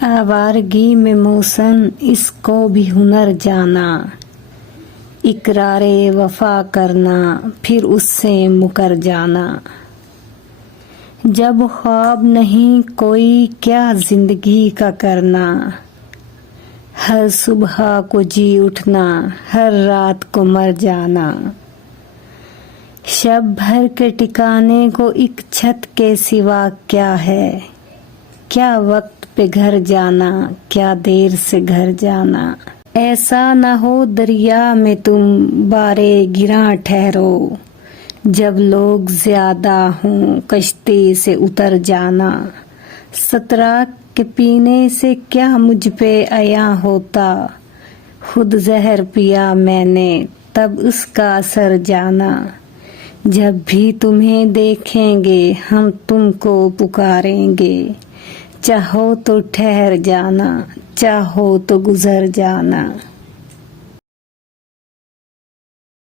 आवारगी में मौसन इसको भी हुनर जाना, इकरारे वफा करना फिर उससे मुकर जाना। जब ख्वाब नहीं कोई क्या जिंदगी का करना, हर सुबह को जी उठना हर रात को मर जाना। शब भर के ठिकाने को एक छत के सिवा क्या है, क्या वक्त पे घर जाना क्या देर से घर जाना। ऐसा न हो दरिया में तुम बारे गिरा ठहरो, जब लोग ज्यादा हों कश्ती से उतर जाना। सतरा के पीने से क्या मुझ पे आया होता, खुद जहर पिया मैंने तब उसका असर जाना। जब भी तुम्हें देखेंगे हम तुमको पुकारेंगे, चाहो तो ठहर जाना चाहो तो गुजर जाना।